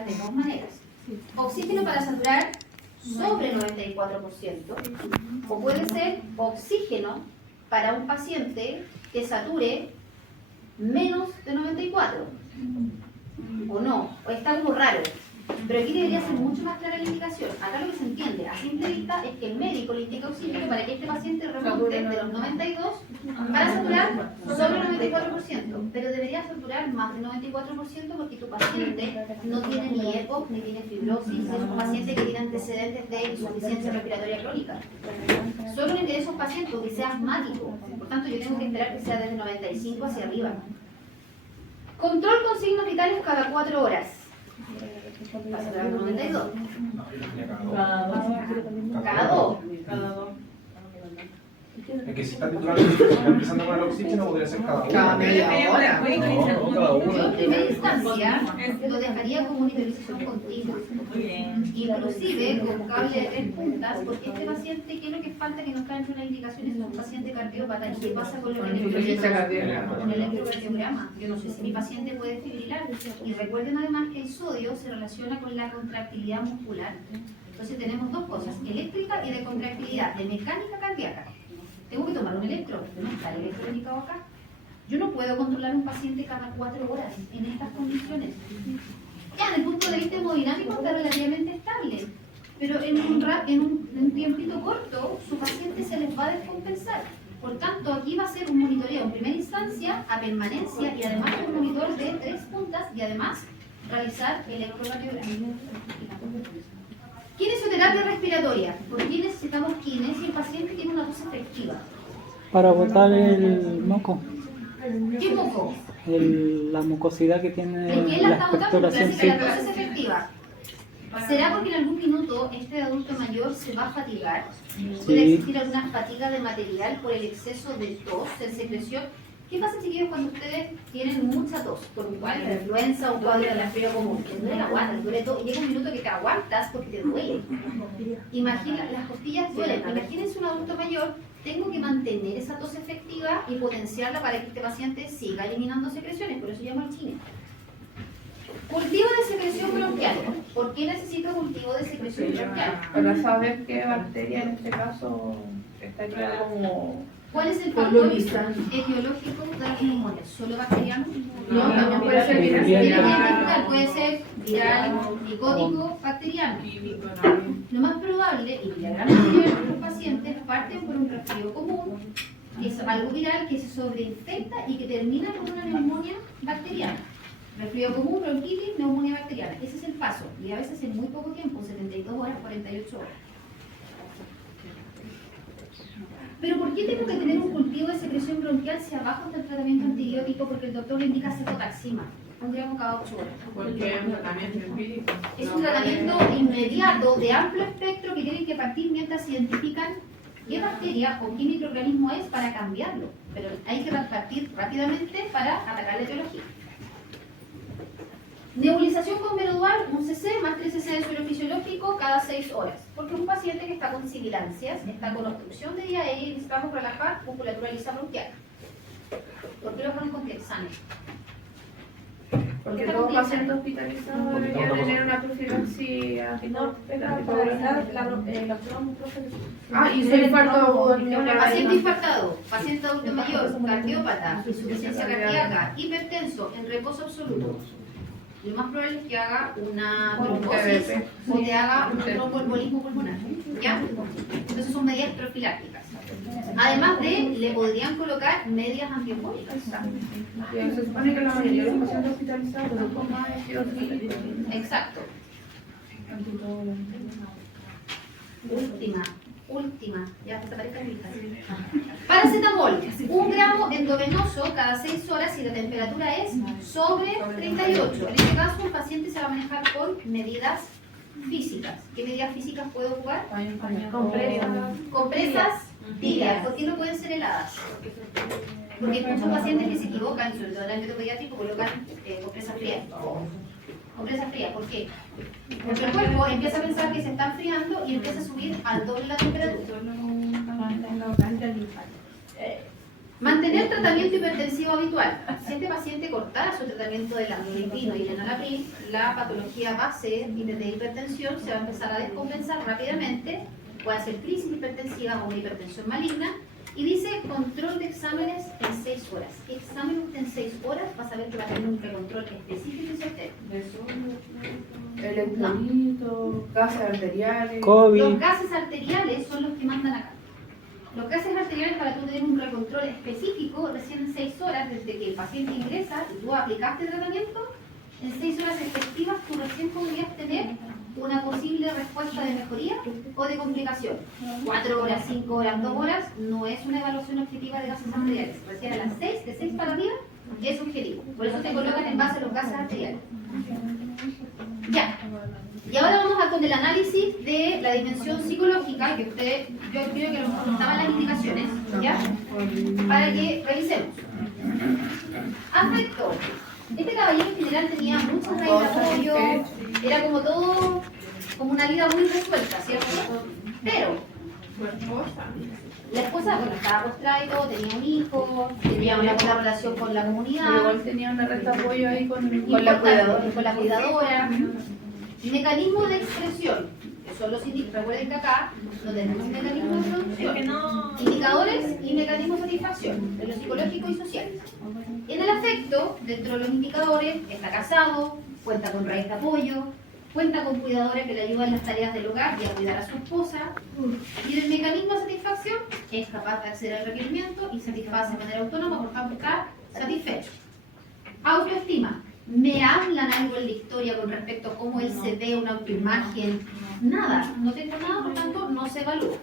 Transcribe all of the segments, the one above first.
saturar de dos maneras. Oxígeno para saturar sobre 94%, o puede ser oxígeno para un paciente que sature menos de 94, o no, o está algo raro. Pero aquí debería ser mucho más clara la indicación. Acá lo que se entiende a simple vista es que el médico le indica oxígeno para que este paciente remonte de los 92 para saturar sobre el 94%, pero debería saturar más del 94% porque tu paciente no tiene ni EPOC ni tiene fibrosis, es un paciente que tiene antecedentes de insuficiencia respiratoria crónica. Solo en esos pacientes que sea asmático, por tanto yo tengo que esperar que sea desde 95 hacia arriba. Control con signos vitales cada 4 horas. Para saturar el 92. Cada 2. Es que si está empezando con el oxígeno, podría ser cada media hora. No, cada uno. Yo en primera instancia lo dejaría como monitorización continua. Inclusive con cable de 3 puntas, porque este paciente, ¿qué es lo que falta que nos está dentro de las indicaciones? Es un paciente cardiópata. ¿Y qué pasa con los con el electrocardiograma? Yo no sé si mi paciente puede fibrilar. Y recuerden además que el sodio se relaciona con la contractilidad muscular. Entonces tenemos dos cosas, eléctrica y de contractilidad, de mecánica cardíaca. Tengo que tomar un electro, no está el electro indicado acá. Yo no puedo controlar un paciente cada 4 horas en estas condiciones. Ya, desde el punto de vista hemodinámico está relativamente estable, pero en un tiempito corto su paciente se les va a descompensar. Por tanto, aquí va a ser un monitoreo en primera instancia a permanencia y además un monitor de 3 puntas y además realizar electrocardiograma. Kinesioterapia respiratoria. ¿Por qué necesitamos kines si el paciente tiene una tos efectiva? Para botar el moco. ¿Qué moco? La mucosidad que tiene ¿El que la la está botando? Porque expectoración. hace que la tos es efectiva. ¿Será porque en algún minuto este adulto mayor se va a fatigar? ¿Puede existir alguna fatiga de material por el exceso de tos, de secreción? ¿Qué pasa, chiquillos, cuando ustedes tienen mucha tos, por un cuadro de influenza o un cuadro de resfriado común? Que duele la guata, te duele todo, y llega un minuto que te aguantas porque te duele. Imagina, las costillas duelen. Imagínense un adulto mayor, tengo que mantener esa tos efectiva y potenciarla para que este paciente siga eliminando secreciones, por eso llamo al kine. Cultivo de secreción bronquial. ¿Por qué necesito cultivo de secreción bronquial? Para saber qué bacteria en este caso estaría como... ¿Cuál es el factor etiológico de la neumonía? ¿Solo bacteriano? No, también puede ser viral. Puede ser viral, micótico, bacteriano. Lo más probable, y la gran mayoría de los pacientes parten por un resfrío común, que es algo viral que se sobreinfecta y que termina con una neumonía bacteriana. Resfrío común, bronquitis, neumonía bacteriana. Ese es el paso. Y a veces en muy poco tiempo, 72 horas, 48 horas. Pero ¿por qué tengo que tener un cultivo de secreción bronquial si abajo está el tratamiento antibiótico? Porque el doctor le indica cetotaxima, un gramo cada 8 horas. Porque es un tratamiento empírico. Es un tratamiento inmediato de amplio espectro que tienen que partir mientras identifican qué bacteria o qué microorganismo es para cambiarlo. Pero hay que partir rápidamente para atacar la etiología. Nebulización con Merodual, un cc más 3 cc de suero fisiológico cada 6 horas. Porque un paciente que está con sibilancias, está con obstrucción de vía aérea y necesitamos relajar musculatura lisa bronquial. ¿Por qué lo ponen con Clexane? Porque todo paciente hospitalizado debería tener una profilaxis y soy infarto agudo. Paciente infartado, paciente adulto mayor, cardiópata, insuficiencia cardíaca, hipertenso, en reposo absoluto. Lo más probable es que haga una trombosis o te haga un tromboembolismo pulmonar. ¿Ya? Entonces son medidas profilácticas. Además de, le podrían colocar medias antiembólicas. Se supone que la mayoría de los pacientes hospitalizados no toman estricto. Exacto. Última, ya desaparezca el lista. Paracetamol, 1 gramo endovenoso cada 6 horas si la temperatura es sobre 38. En este caso, el paciente se va a manejar con medidas físicas. ¿Qué medidas físicas puede ocupar? Compresas tibias. ¿Por qué no pueden ser heladas? Porque hay muchos pacientes que se equivocan, sobre todo en el ámbito pediátrico, colocan compresas frías. Compresa fría, ¿por qué? Porque el cuerpo empieza a pensar que se está enfriando y empieza a subir al doble la temperatura. ¿Ya? Entonces son medidas profilácticas. Además de, le podrían colocar medias antiembólicas. Entonces son medidas profilácticas. Última, Mantener tratamiento hipertensivo habitual. Si este paciente cortara su tratamiento de lamivudina y enalapril, la patología base de hipertensión se va a empezar a descompensar rápidamente, puede ser crisis hipertensiva o una hipertensión maligna, y dice control de exámenes en 6 horas. Examen usted en 6 horas va a saber que va a tener un control específico y certero. Electrolito, gases arteriales. COVID. Los gases arteriales son los que mandan acá. Los gases arteriales, para tú tener un recontrol específico, recién en 6 horas desde que el paciente ingresa y tú aplicaste tratamiento, en 6 horas efectivas tú recién podrías tener una posible respuesta de mejoría o de complicación. 4 horas, 5 horas, 2 horas no es una evaluación objetiva de gases arteriales. Recién a las 6, de 6 para arriba, es objetivo. Por eso te colocan en base a los gases arteriales. Ya. Y ahora vamos con el análisis de la dimensión psicológica, que usted, yo creo que lo estaban las indicaciones, ¿ya? Para que revisemos. Afecto. Este caballero en general tenía muchas raíces de apoyo, era como todo, como una vida muy resuelta, ¿cierto? Pero la esposa, bueno, estaba postrada y todo, tenía un hijo, tenía una buena relación con la comunidad. Pero igual tenía una red de apoyo ahí Con la cuidadora. Mecanismo de expresión, que son los indicadores. Recuerden que acá no tenemos mecanismos de producción, indicadores y mecanismos de satisfacción, de lo psicológico y social. En el afecto, dentro de los indicadores, está casado, cuenta con raíz de apoyo, cuenta con cuidadores que le ayudan en las tareas del hogar y a cuidar a su esposa. Y en el mecanismo de satisfacción, es capaz de acceder al requerimiento y satisface de manera autónoma, por tanto está satisfecho. Autoestima. ¿Me hablan algo en la historia con respecto a cómo él se ve, una autoimagen? Nada, no tengo nada, por tanto no se evalúa.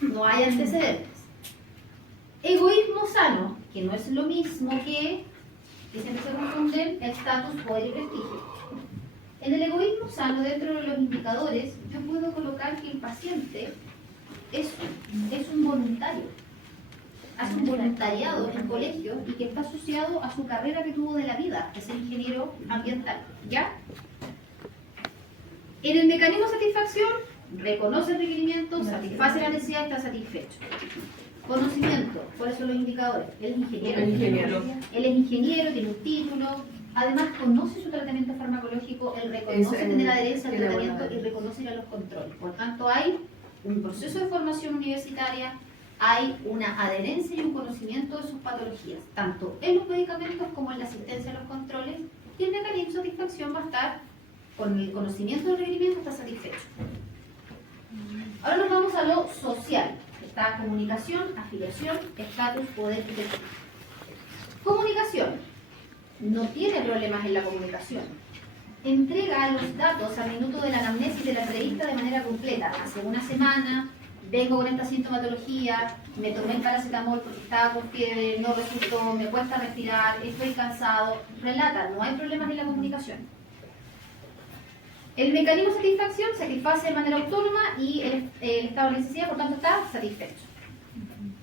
No hay antecedentes. Egoísmo sano, que no es lo mismo que siempre se confunden, estatus, poder y prestigio. En el egoísmo sano, dentro de los indicadores, yo puedo colocar que el paciente es un voluntario. Hace un voluntariado en colegio y que está asociado a su carrera que tuvo de la vida, que es el ingeniero ambiental. ¿Ya? En el mecanismo de satisfacción, reconoce el requerimiento, satisface la necesidad y está satisfecho. Conocimiento, ¿cuáles son los indicadores? Él es ingeniero. Él es ingeniero, tiene un título. Además, conoce su tratamiento farmacológico, él reconoce tener adherencia al tratamiento y reconoce ir a los controles. Por tanto, hay un proceso de formación universitaria, hay una adherencia y un conocimiento de sus patologías, tanto en los medicamentos como en la asistencia a los controles, y el mecanismo de satisfacción va a estar, con el conocimiento del requerimiento, está satisfecho. Ahora nos vamos a lo social. Está comunicación, afiliación, estatus, poder y prestigio. Comunicación. No tiene problemas en la comunicación. Entrega los datos al minuto de la anamnesis de la entrevista de manera completa. Hace una semana, vengo con esta sintomatología, me tomé el paracetamol porque estaba con fiebre, no resultó, me cuesta respirar, estoy cansado. Relata, no hay problemas en la comunicación. El mecanismo de satisfacción satisface de manera autónoma y el estado de necesidad, por tanto, está satisfecho.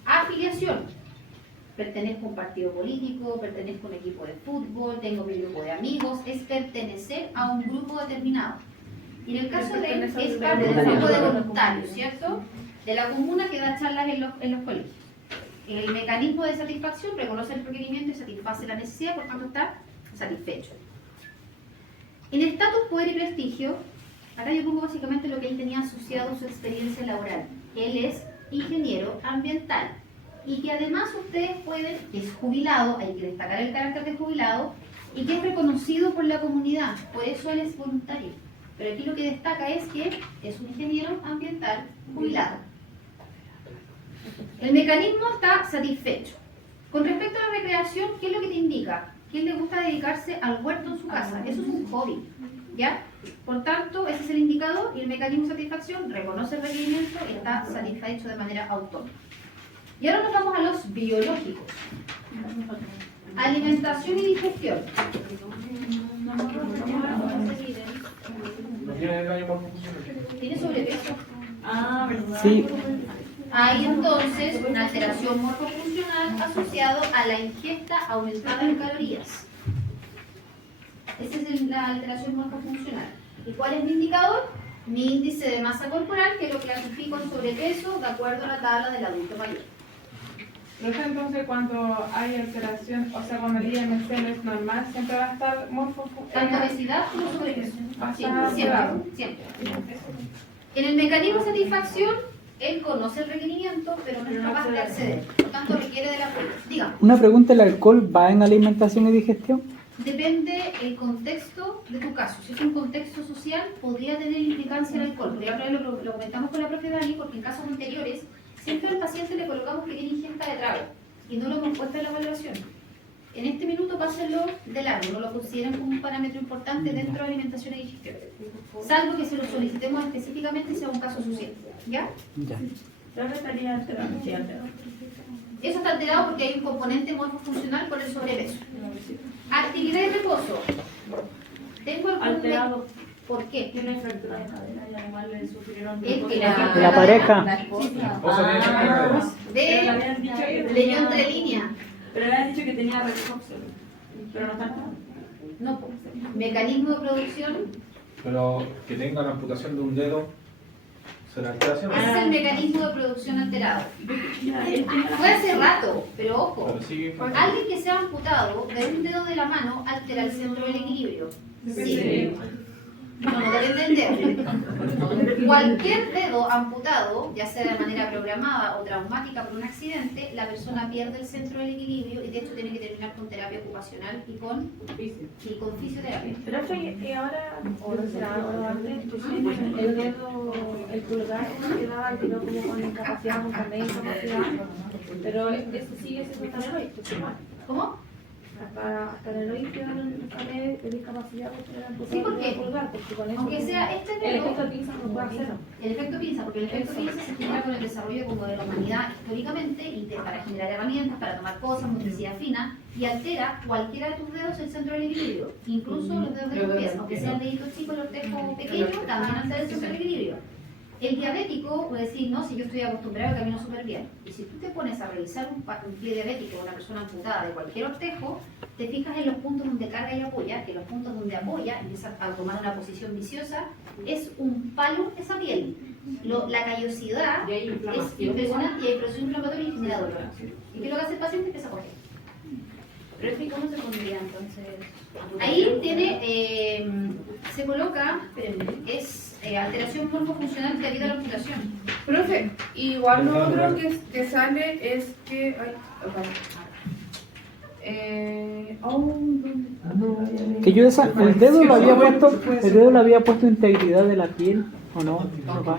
Afiliación. Pertenezco a un partido político, pertenezco a un equipo de fútbol, tengo mi grupo de amigos, es pertenecer a un grupo determinado. Y en el caso de él, es parte del grupo de voluntarios, ¿cierto? De la comuna que da charlas en los colegios. En el mecanismo de satisfacción reconoce el requerimiento y satisface la necesidad, por tanto está satisfecho. En estatus, poder y prestigio, acá yo pongo básicamente lo que él tenía asociado a su experiencia laboral. Él es ingeniero ambiental y que además ustedes pueden, que es jubilado, hay que destacar el carácter de jubilado, y que es reconocido por la comunidad, por eso él es voluntario. Pero aquí lo que destaca es que es un ingeniero ambiental jubilado. El mecanismo está satisfecho. Con respecto a la recreación, ¿qué es lo que te indica? Que él le gusta dedicarse al huerto en su casa. Eso es un hobby, ¿ya? Por tanto, ese es el indicador y el mecanismo de satisfacción reconoce el requerimiento y está satisfecho de manera autónoma. Y ahora nos vamos a los biológicos. Alimentación y digestión. ¿No tiene daño morfofuncional? ¿Tiene sobrepeso? Ah, ¿verdad? Sí, Hay entonces una alteración morfofuncional asociada a la ingesta aumentada en calorías. Esa es la alteración morfofuncional. ¿Y cuál es mi indicador? Mi índice de masa corporal, que lo clasifico en sobrepeso de acuerdo a la tabla del adulto mayor. Pero entonces cuando hay alteración, o sea, cuando el IMC no es normal, siempre va a estar Tanto obesidad como sobrepeso. Va a Sí, estar alterado. siempre. En el mecanismo de satisfacción, él conoce el requerimiento, pero no es capaz de acceder. Por tanto, requiere de la prueba. Digamos, Una pregunta, ¿el alcohol va en alimentación y digestión? depende el contexto de tu caso. Si es un contexto social, podría tener implicancia el alcohol. Pero ya lo comentamos con la profe Dani, porque en casos anteriores, siempre al paciente le colocamos que tiene ingesta de trago y no lo hemos puesto en la valoración. En este minuto pásenlo de largo, no lo consideran como un parámetro importante dentro de alimentación y digestión. Salvo que se lo solicitemos específicamente sea un caso social. ¿Ya? Ya. ¿Dónde estaría alterado? Sí, alterado. Eso está alterado porque hay un componente morfofuncional por el sobrepeso. Actividad y reposo. Tengo algún Alterado. ¿Por qué? Tiene fractura de cadera y además le sufrieron Es que La pareja. O sea, tiene que Pero le De habían dicho que leyó tenía, entre líneas. pero le habían dicho que tenía refluxo, pero no tanto. No, po. Mecanismo de producción. Pero que tenga la amputación de un dedo, ¿será alteración? Ese es el mecanismo de producción alterado. Fue hace rato, pero ojo. Pero sí, Alguien que sea amputado de un dedo de la mano altera el centro del equilibrio. Sí. No, no debe entender. Cualquier dedo amputado, ya sea de manera programada o traumática por un accidente, la persona pierde el centro del equilibrio y de hecho tiene que terminar con terapia ocupacional y con fisioterapia. Pero fue, y ahora, o no sé, ahora antes, el dedo, el pulgar, quedaba quedó como con incapacidad, con carnet de incapacidad, pero ese sigue siendo también hoy, pues igual. ¿Cómo? Hasta el hoy quedaron carnet de discapacidad, Sí, ¿por qué? pulgar, porque con eso Aunque sea este el dedo, efecto pinza no puede hacerlo. el efecto pinza, porque el efecto pinza se genera con el desarrollo como de la humanidad históricamente y para generar herramientas, para tomar cosas, motricidad fina, y altera cualquiera de tus dedos el centro del equilibrio, incluso los dedos de los pies, aunque sea el dedito chico, el ortejo pequeño, también altera el centro del equilibrio. El diabético puede decir, no, si yo estoy acostumbrado a camino súper bien. Y si tú te pones a revisar un pie diabético de una persona amputada de cualquier ortejo, te fijas en los puntos donde carga y apoya, que los puntos donde apoya empieza a tomar una posición viciosa, es un palo esa piel. La callosidad es impresionante y hay proceso inflamatorio y genera dolor. ¿Y qué es lo que hace el paciente? Empieza a coger. Refi, ¿cómo se pondría entonces? Ahí tiene, se coloca, espérenme, es alteración morfofuncional debido a la amputación. Profe, igual lo otro que sale es que... Ay, Que yo el dedo lo había puesto integridad de la piel, ¿o no? No va.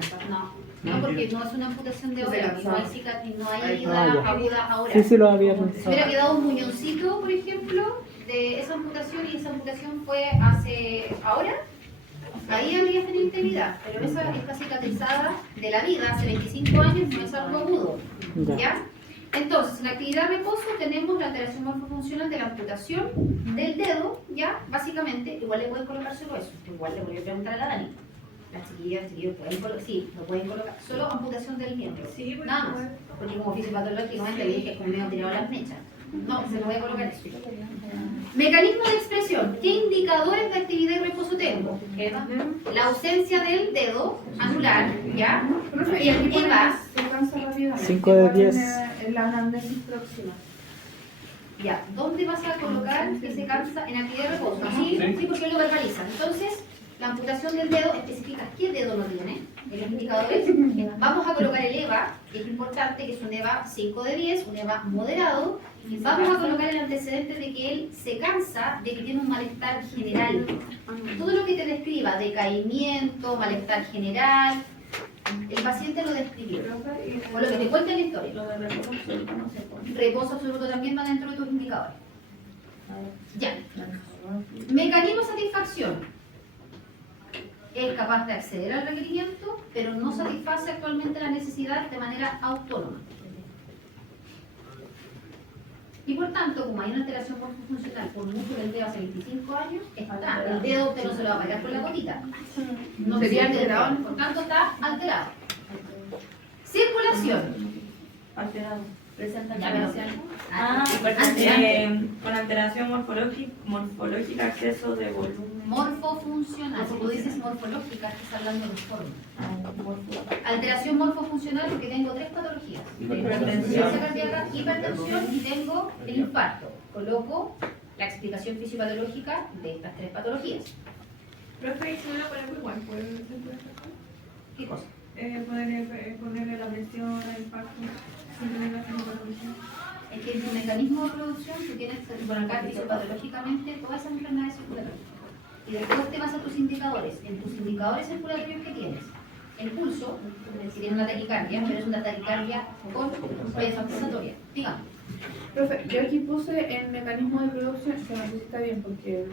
No, porque no es una amputación de ahora, no hay cicatriz, no hay Ah, herida ya. aguda ahora. Sí, sí lo había Si hubiera pensado. quedado un muñoncito, por ejemplo, de esa amputación y esa amputación fue hace ahora, ahí habría tenido integridad, pero esa está cicatrizada de la vida hace 25 años, no es algo agudo. Ya. ¿Ya? Entonces, en la actividad de reposo tenemos la alteración morfofuncional de la amputación del dedo, ¿ya? Básicamente, igual le pueden colocar solo eso, igual le voy a preguntar a la Dani. Las chiquillas pueden colocar, sí, lo pueden colocar, solo amputación del miembro, Sí, por nada más, porque como fisiopatológicamente le dije que es como medio tirado las mechas. No, se lo voy a colocar eso. Mecanismo de expresión. ¿Qué indicadores de actividad y reposo tengo? La ausencia del dedo anular, ¿ya? Y el EVA, 5 de 10. La anamnesis próxima. ya. ¿Dónde vas a colocar que se cansa en actividad de reposo? ¿Sí? Sí, porque lo verbalizan. Entonces, la amputación del dedo especifica qué dedo no tiene en los indicadores. Vamos a colocar el EVA, que es importante, que es un EVA 5 de 10, un EVA moderado. Vamos a colocar el antecedente de que él se cansa de que tiene un malestar general. Todo lo que te describa, decaimiento, malestar general, el paciente lo describió. O lo que te cuenta en la historia. Lo de reposo absoluto no se pone. Reposo absoluto también va dentro de tus indicadores. Ya. Mecanismo de satisfacción. Es capaz de acceder al requerimiento, pero no satisface actualmente la necesidad de manera autónoma. Y por tanto, como hay una alteración morfofuncional por mucho que el dedo hace 25 años, está. El dedo usted no se lo va a pagar con la gotita. No sería alterado, por tanto está alterado. Circulación. Alterado. Presenta Ya, pero- alteración. Con alteración morfológica, exceso de volumen. Morfofuncional. Si tú dices morfológica, estás hablando de forma. Alteración morfofuncional porque tengo 3 patologías. Tengo insuficiencia cardíaca, hipertensión y tengo el infarto. Coloco la explicación fisiopatológica de estas 3 patologías. Profe, si no lo ponemos igual, ¿se puede sacar? ¿Qué cosa? Ponerle la presión, el impacto, sin tener la presión. Es que en tu mecanismo de producción tú tienes que colocar fisiopatológicamente todas esas enfermedades circulatorias. Y después te vas a tus indicadores. En tus indicadores circulatorios que tienes el pulso, si tienes una taquicardia, pero es una taquicardia con pensatoria. Digamos. Profe, yo aquí puse el mecanismo de producción, que no sé si está bien porque...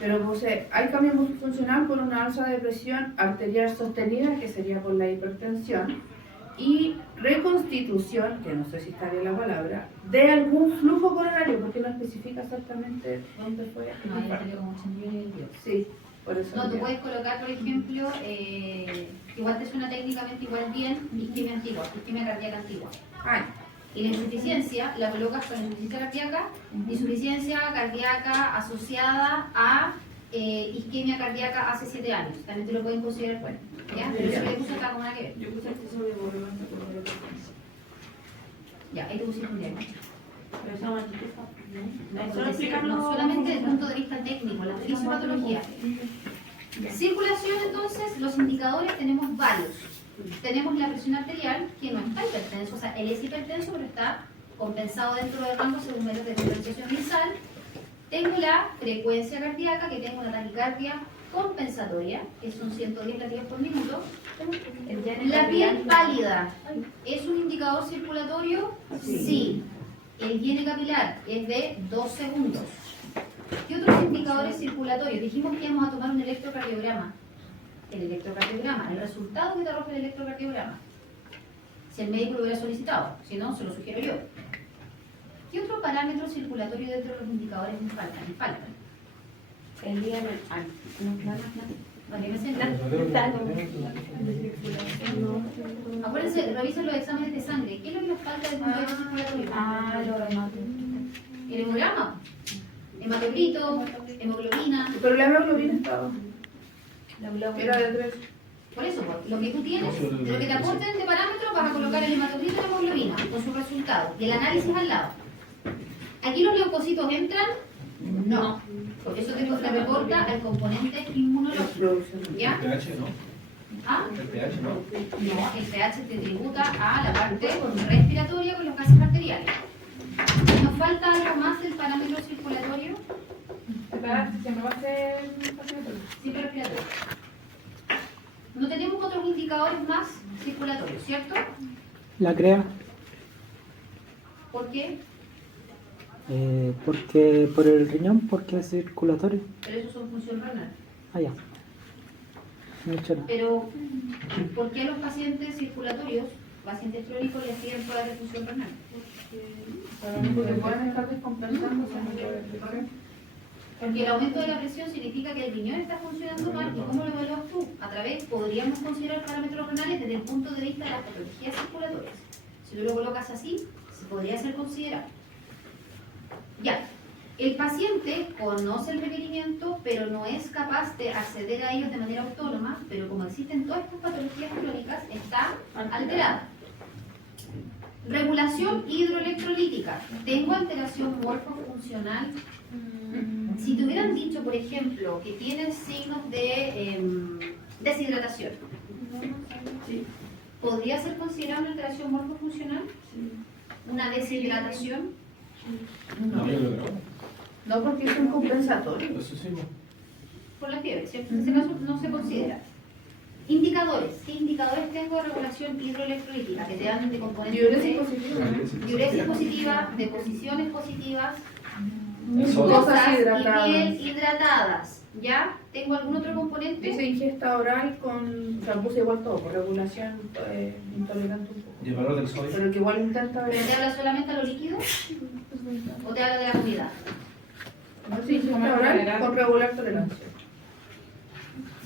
Pero puse, hay cambio funcional por una alza de presión arterial sostenida, que sería por la hipertensión, y reconstitución, que no sé si está bien la palabra, de algún flujo coronario, porque no especifica exactamente dónde fue. No, ahí salió como 89. Sí, por eso. No, tú ya. puedes colocar, por ejemplo, igual te suena técnicamente igual bien, isquemia antigua, isquemia cardíaca antigua. Ah, Y la insuficiencia la colocas con insuficiencia cardíaca, insuficiencia cardíaca asociada a isquemia cardíaca hace 7 años. También te lo pueden considerar bueno. ¿Ya? Pero eso le puse acá como nada que ver. Yo puse exceso de volumen de hipertensión. Ya, ahí te pusiste un diagnóstico. Pero esa manchita está bien. Solo No explicarlo solamente desde el punto de vista técnico, la fisiopatología. Circulación, entonces, los indicadores tenemos varios. Tenemos la presión arterial, que no está hipertenso, o sea, él es hipertenso, pero está compensado dentro del rango según medios de diferenciación mensal. Tengo la frecuencia cardíaca, que tengo una taquicardia compensatoria, que son 110 latidos por minuto. La piel pálida, ¿es un indicador circulatorio? Sí. El hiene capilar es de 2 segundos. ¿Qué otros indicadores circulatorios? Dijimos que íbamos a tomar un electrocardiograma. El electrocardiograma, el resultado que te arroja el electrocardiograma. Si el médico lo hubiera solicitado, si no, se lo sugiero yo. ¿Qué otro parámetro circulatorio dentro de los indicadores me faltan? Me faltan. El día del Vale, me centran. Acuérdense, revisen los exámenes de sangre. ¿Qué es lo que nos falta del punto de vista circulatorio? lo remoto. El hemograma. Hematocrito, hemoglobina. pero la hemoglobina estaba. Era de 3. Por eso, pues, lo que tú tienes, lo que te aporten de parámetros, vas a colocar el hematocrito y la hemoglobina con sus resultados. Y el análisis al lado. ¿Aquí los leucocitos entran? No. Porque eso te reporta al componente inmunológico. ¿Ya? El pH no. ¿Ah? El pH no. No, el pH te tributa a la parte respiratoria con los gases arteriales. ¿Nos falta algo más del parámetro circulatorio? Se me va a hacer Sí, respiratorio. No tenemos otros indicadores más circulatorios, ¿cierto? La CREA, ¿Por qué? porque por el riñón, porque es circulatorio. Pero eso son función renal. Ah, ya. No he hecho nada. Pero, ¿por qué a los pacientes circulatorios, pacientes crónicos, les piden pruebas de función renal? porque pueden estar descompensando. Porque el aumento de la presión significa que el riñón está funcionando mal. ¿Y cómo lo evalúas tú? A través, podríamos considerar parámetros renales desde el punto de vista de las patologías circulatorias. Si tú lo colocas así, se podría ser considerado. Ya, el paciente conoce el requerimiento, pero no es capaz de acceder a ellos de manera autónoma, pero como existen todas estas patologías crónicas, está alterada. Regulación hidroelectrolítica. ¿Tengo alteración morfofuncional? Si te hubieran dicho, por ejemplo, que tienes signos de deshidratación, ¿podría ser considerada una alteración morfofuncional? ¿Una deshidratación? No, yo creo que no. No, porque es un compensatorio. Eso sí, no. Por la fiebre, ¿cierto? En ese caso no se considera. Indicadores. ¿Qué indicadores tengo de regulación hidroelectrolítica? Que te dan de componentes Diuresis de positiva. diuresis positiva, deposiciones positivas, Mucosas mucosas y hidratadas. piel hidratadas. ¿Ya? ¿Tengo algún otro componente? Dice ingesta oral con, o sea, puse igual todo, por regulación intolerante un poco. ¿Y el valor del sodio? Pero que igual intenta ¿Pero ver. te habla solamente a lo líquido o te habla de la comida? No, sí, ingesta oral con regular tolerancia.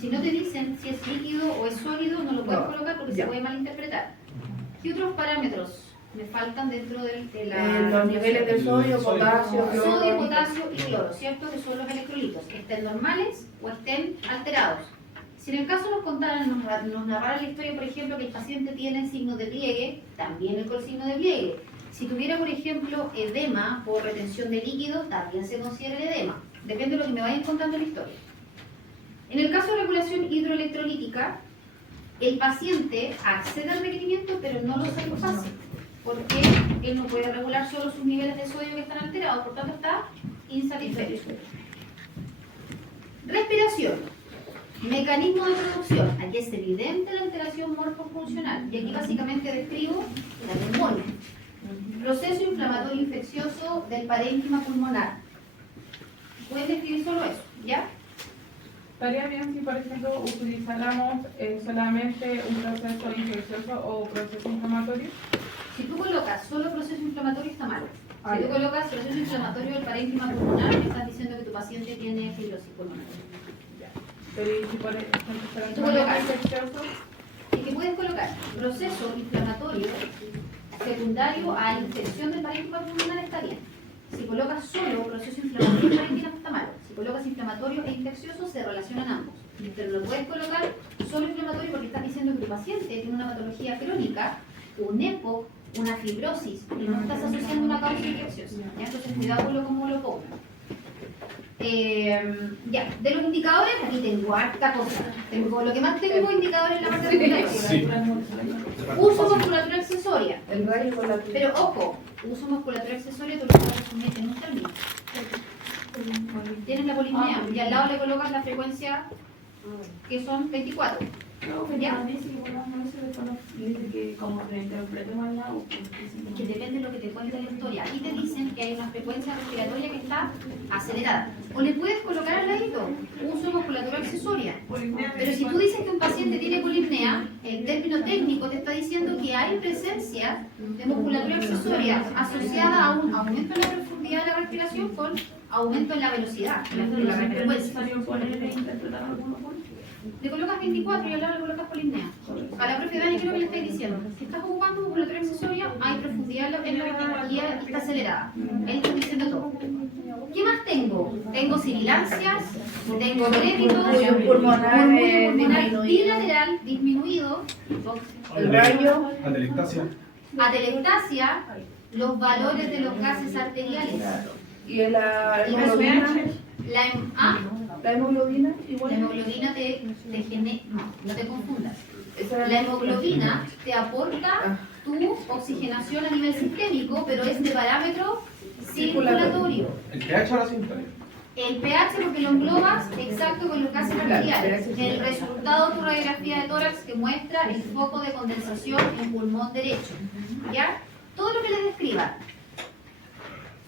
Si no te dicen si es líquido o es sólido, no lo puedes No, colocar porque ya. se puede malinterpretar. ¿Qué otros parámetros me faltan dentro de Los niveles de sodio, Sodio. potasio, sodio, cloro. potasio y cloro, ¿cierto? Que son los electrolitos, que estén normales o estén alterados. Si en el caso nos narraran la historia, por ejemplo, que el paciente tiene signos de pliegue, también el signo de pliegue. Si tuviera, por ejemplo, edema por retención de líquido, también se considera el edema. Depende de lo que me vayan contando en la historia. En el caso de regulación hidroelectrolítica, el paciente accede al requerimiento, pero no lo satisface, porque él no puede regular solo sus niveles de sodio que están alterados, por tanto está insatisfecho. Respiración. Mecanismo de producción. Aquí es evidente la alteración morfofuncional. Y aquí básicamente describo la neumonía. Proceso inflamatorio infeccioso del parénquima pulmonar. Pueden describir solo eso, ¿ya? Estaría bien si, por ejemplo, utilizáramos solamente un proceso infeccioso o proceso inflamatorio. Si tú colocas solo proceso inflamatorio está mal. Si tú colocas proceso inflamatorio del parénquima pulmonar, me estás diciendo que tu paciente tiene fibrosis pulmonar. Pero ¿y si, por ejemplo, Tú colocas. infeccioso? Y que puedes colocar proceso inflamatorio secundario a infección del parénquima pulmonar está bien. Si colocas solo proceso inflamatorio del parénquima está mal. Si colocas inflamatorio e infeccioso se relacionan ambos. Pero no puedes colocar solo inflamatorio porque estás diciendo que tu paciente tiene una patología crónica, un EPOC, una fibrosis y no estás asociando una causa infecciosa. ¿Ya? Entonces cuidado con cómo lo pongas. Ya, de los indicadores, aquí tengo harta cosa. Lo que más tengo indicadores en la parte de Sí. uso musculatura accesoria. El rayo con la Pero ojo, uso musculatura accesoria tú lo puedes resumir en un término. Tienes la polisnea y al lado le colocas la frecuencia que son 24. ¿Ya? Dice que como reinterpretemos la U. Que depende de lo que te cuente la historia. Aquí te dicen que hay una frecuencia respiratoria que está acelerada. O le puedes colocar al ladito uso musculatura accesoria. Pero si tú dices que un paciente tiene polipnea, el término técnico te está diciendo que hay presencia de musculatura accesoria asociada a un aumento en la profundidad de la respiración con aumento en la velocidad, en la frecuencia. Le colocas 24 y al lado le colocas polipnea. A la profe Dani, ¿qué es lo que le estáis diciendo? Si estás ocupando musculatura accesoria, hay profundidad en la y está acelerada. Él está diciendo todo. ¿Qué más tengo? Tengo sibilancias, tengo créditos, Murmullo pulmonar, murmullo pulmonar disminuido. bilateral disminuido, El rayo. Atelectasia. atelectasia, los valores de los gases arteriales. Y la Y hemoglobina. La La hemoglobina la igual. hemoglobina te genera, no te confundas. Esa era La hemoglobina te aporta tu oxigenación a nivel sistémico, pero es de parámetro circulatorio. El pH ahora sí. El pH porque lo englobas exacto con los gases arteriales. El resultado de tu radiografía de tórax que muestra el foco de condensación en pulmón derecho. ¿Ya? Todo lo que les describa.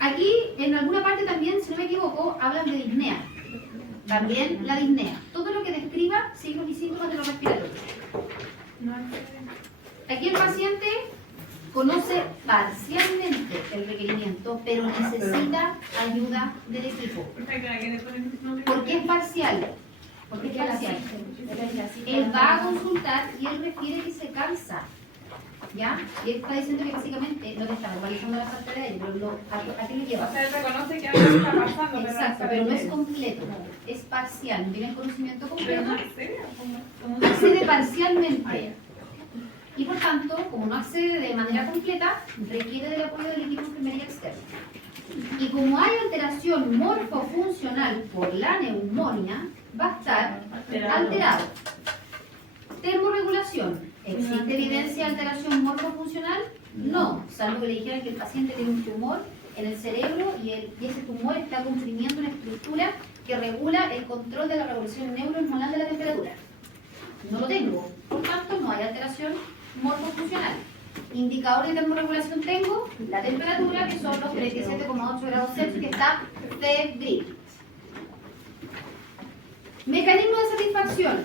Aquí, en alguna parte también, si no me equivoco, hablan de disnea. También la disnea. Todo lo que describa signos y síntomas de lo respiratorio. Aquí el paciente conoce parcialmente el requerimiento, pero necesita ayuda del equipo. ¿Por qué es parcial? Porque es parcial. Él va a consultar y él refiere que se cansa. ¿Ya? Y él está diciendo que básicamente no te está normalizando la falta de aire, pero ¿a qué le lleva? O sea, él reconoce que algo está pasando, pero Exacto, pero no es completo, es parcial, no tiene el conocimiento completo, accede parcialmente. Y por tanto, como no accede de manera completa, requiere del apoyo del equipo de enfermería externa. Y como hay alteración morfofuncional por la neumonía, va a estar alterado. Termorregulación. ¿Existe evidencia de alteración morfofuncional? No, salvo que le dijeran que el paciente tiene un tumor en el cerebro y ese tumor está comprimiendo una estructura que regula el control de la regulación neurohormonal de la temperatura. No lo tengo, por tanto no hay alteración morfofuncional. Indicador de termorregulación tengo la temperatura, que son los 37,8 grados Celsius, que está febril. Mecanismo de satisfacción.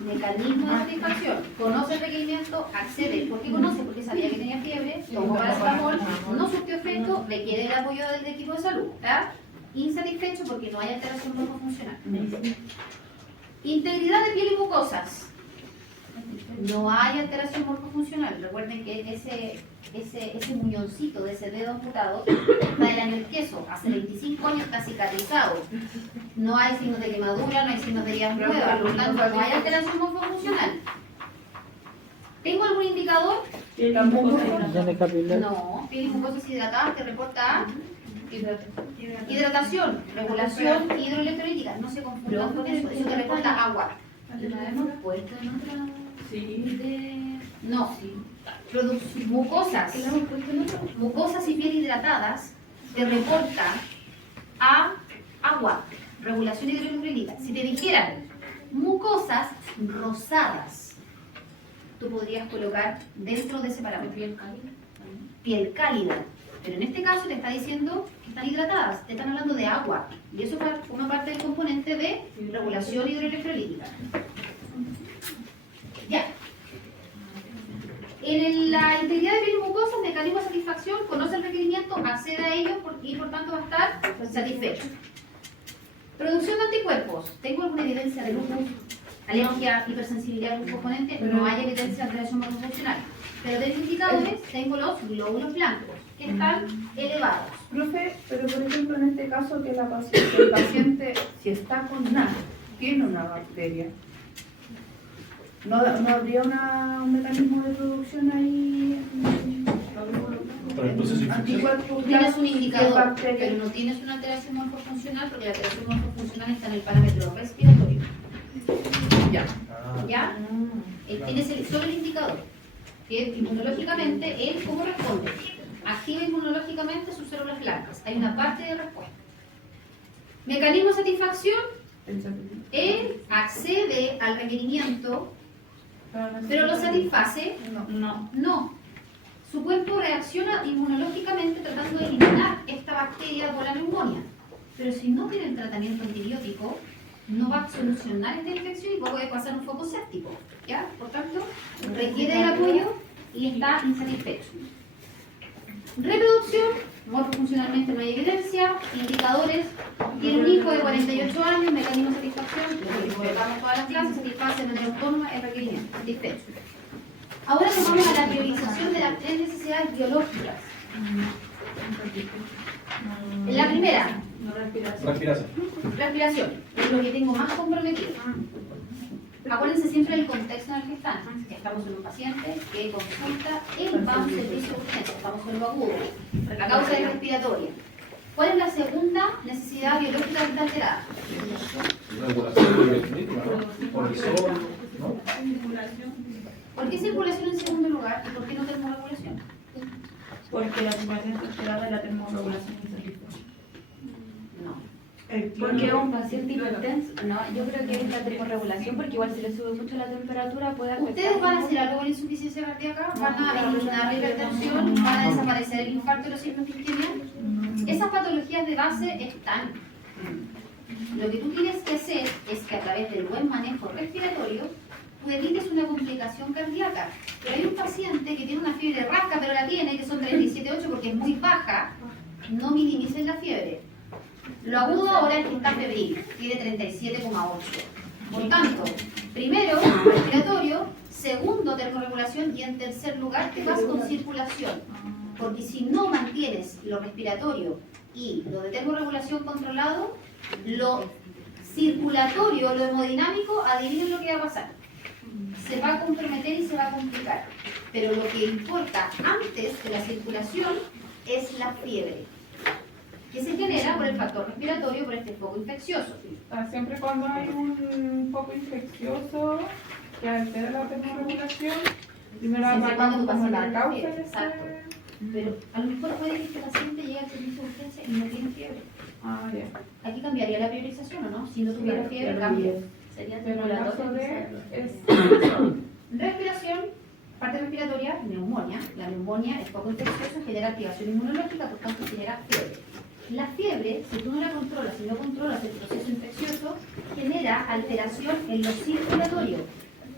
Mecanismo de satisfacción. Conoce el requerimiento, accede. ¿Por qué conoce? Porque sabía que tenía fiebre, tomó paracetamol, no surtió efecto, requiere el apoyo del equipo de salud. ¿Está? Insatisfecho porque no hay alteración morfofuncional. Integridad de piel y mucosas. No hay alteración morfofuncional. Recuerden que ese muñoncito de ese dedo amputado está del año del queso. Hace 25 años está cicatrizado. No hay signos de quemadura, no hay signos de heridas nuevas. Por lo tanto, no hay alteración morfofuncional. ¿Tengo algún indicador? Llene capilar. No. Piel y mucosas hidratadas te reporta hidratación, regulación hidroelectrolítica. No se confundan con eso. Eso te reporta agua. ¿La hemos puesto en otra? Sí. No. Mucosas. Mucosas y piel hidratadas te reporta a agua, regulación hidroelectrolítica. Si te dijeran mucosas rosadas, tú podrías colocar dentro de ese parámetro piel cálida. Pero en este caso te está diciendo que están hidratadas, te están hablando de agua. Y eso forma parte del componente de regulación hidroelectrolítica. Ya. En la integridad de piel y mucosas, mecanismo de satisfacción, conoce el requerimiento, accede a ellos y por tanto va a estar satisfecho. Producción de anticuerpos. ¿Tengo alguna evidencia de lupus, alergia, hipersensibilidad a algún componente? No hay evidencia de alteración morfofuncional. Pero de los indicadores tengo los glóbulos blancos, que están elevados. Profe, pero por ejemplo en este caso que el paciente, si está con NAC, tiene una bacteria, ¿no habría un mecanismo de producción ahí? Para el proceso infeccioso. Anticuerpos, Tienes un indicador, bacteria. pero no tienes una alteración morfofuncional porque la alteración morfofuncional está en el parámetro respiratorio. Ya. ¿Ya? Tienes solo el indicador, que inmunológicamente él cómo responde. Activa inmunológicamente sus células blancas. Hay una parte de respuesta. Mecanismo de satisfacción, él accede al requerimiento, pero lo satisface. No. Su cuerpo reacciona inmunológicamente tratando de eliminar esta bacteria por la neumonía. Pero si no tiene el tratamiento antibiótico, no va a solucionar esta infección y puede pasar un foco séptico. ¿Ya? Por tanto, requiere el apoyo y está insatisfecho. Reproducción, morfofuncionalmente no hay evidencia. Indicadores, tiene un hijo de 48 años, mecanismo de satisfacción, lo colocamos todas las clases, satisface de manera autónoma el requerimiento, satisfecho. Ahora nos vamos a la priorización de las tres necesidades biológicas. En la primera, respiración, es lo que tengo más comprometido. Acuérdense siempre del contexto en el que están. Estamos en un paciente que consulta, él va a un servicio de urgencia, estamos en lo agudo. La causa es respiratoria. ¿Cuál es la segunda necesidad biológica que está alterada? Regulación hidroelectrolítica, ¿no? Por el sol, ¿no? ¿Por qué circulación en segundo lugar y por qué no termorregulación? Porque la circulación está alterada y la termorregulación insatisfecha. No. Porque es un paciente hipertenso. No, yo creo que es la termorregulación porque igual si le sube mucho la temperatura puede afectar. ¿Ustedes van a hacer algo con la insuficiencia cardíaca? ¿Van a eliminar la hipertensión? ¿Van a desaparecer el infarto y los signos de isquemia? Esas patologías de base están. Lo que tú tienes que hacer es que a través del buen manejo respiratorio tú evites una complicación cardíaca. Pero hay un paciente que tiene una fiebre rasca, pero la tiene, que son 37,8 porque es muy baja. No minimicen la fiebre. Lo agudo ahora es que está febril, tiene 37,8. Por tanto, primero, respiratorio, segundo, termorregulación y en tercer lugar te vas con circulación. Porque si no mantienes lo respiratorio y lo de termorregulación controlado, lo circulatorio, lo hemodinámico, adivinen lo que va a pasar. Se va a comprometer y se va a complicar. Pero lo que importa antes de la circulación es la fiebre, que se genera por el factor respiratorio, por este foco infeccioso. Siempre cuando hay un foco infeccioso que altera la termorregulación, primero Siempre cuando tu como paciente la tiene causa fiebre, de exacto. Pero a lo mejor puede que este paciente llegue al servicio de urgencia y no tiene fiebre. ya. Aquí cambiaría la priorización, ¿o no? Si no tuviera fiebre, cambia. Sería Pero el caso circulatorio. de Respiración, parte respiratoria, neumonía. La neumonía es foco infeccioso, genera activación inmunológica, por tanto genera fiebre. La fiebre, si tú no la controlas, si no controlas el proceso infeccioso, genera alteración en lo circulatorio.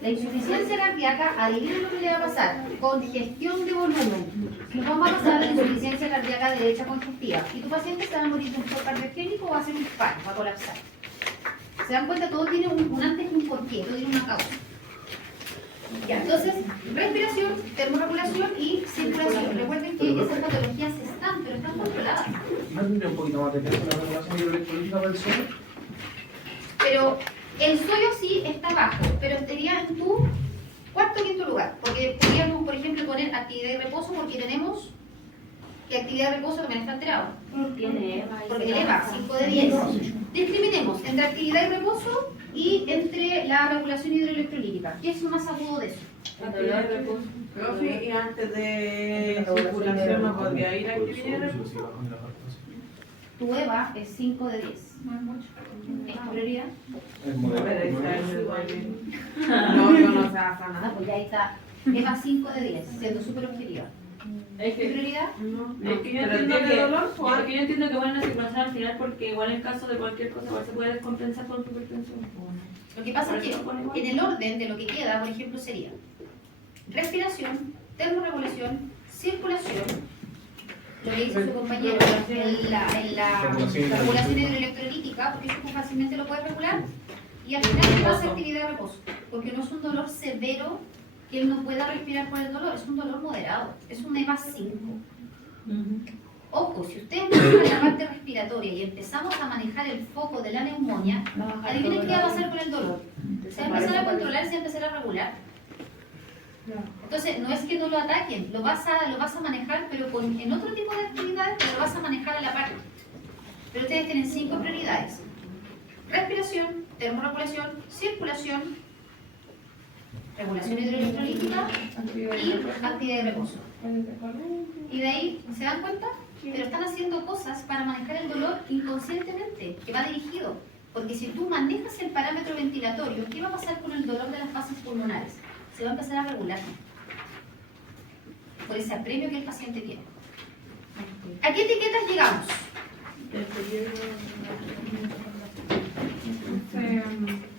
La insuficiencia cardíaca, adivinen lo que le va a pasar, congestión de volumen. Nos vamos a pasar a la insuficiencia cardíaca derecha congestiva. Y tu paciente se va a morir de un shock cardiogénico o va a hacer un paro, va a colapsar. ¿Se dan cuenta? Todo tiene un antes y un porqué, todo tiene una causa. Ya, entonces, respiración, termorregulación y circulación. Recuerden que esas patologías están, pero están controladas. Mándame un poquito más de tiempo la regulación hidroelectrolítica del suelo. Pero el suelo sí está bajo, pero estaría en tu cuarto o quinto lugar. Porque podríamos, por ejemplo, poner actividad y reposo porque tenemos que actividad y reposo también está alterado. Tiene EVA. Porque el EVA, 5 de 10. Discriminemos entre actividad y reposo y entre la regulación hidroelectrolítica. ¿Qué es lo más agudo de eso? Profe, y antes de circulación no podría ir a actividad de reposo. Tu EVA es 5 de 10. ¿Es tu prioridad? El modelo. Pero ahí está el igual. No, yo no sé hacer Ah, nada. pues ya ahí está. EVA 5 de 10, siendo súper objetiva. Es ¿Tu que, prioridad? es que yo Pero entiendo tiene que, dolor, es que yo entiendo que van a circulación al final porque igual en caso de cualquier cosa igual se puede descompensar con hipertensión. Lo que pasa es que en el orden de lo que queda, por ejemplo, sería respiración, termorregulación, circulación, lo que dice su compañero en la regulación hidroelectrolítica, porque eso fácilmente lo puede regular, y al final le pasa actividad de reposo, porque no es un dolor severo que él no pueda respirar por el dolor, es un dolor moderado, es un EVA 5. Ojo, si ustedes manejan la parte respiratoria y empezamos a manejar el foco de la neumonía, adivinen qué va a pasar con el dolor. Se va a empezar a controlar, se va a empezar a regular. Entonces, no es que no lo ataquen, lo vas a manejar, pero en otro tipo de actividades, pero lo vas a manejar a la par. Pero ustedes tienen 5 prioridades. Respiración, termorregulación, circulación, regulación hidroelectrolítica y actividad de reposo. Y de ahí, ¿se dan cuenta? Pero están haciendo cosas para manejar el dolor inconscientemente, que va dirigido. Porque si tú manejas el parámetro ventilatorio, ¿qué va a pasar con el dolor de las fases pulmonares? Se va a empezar a regular por ese apremio que el paciente tiene. ¿A qué etiquetas llegamos?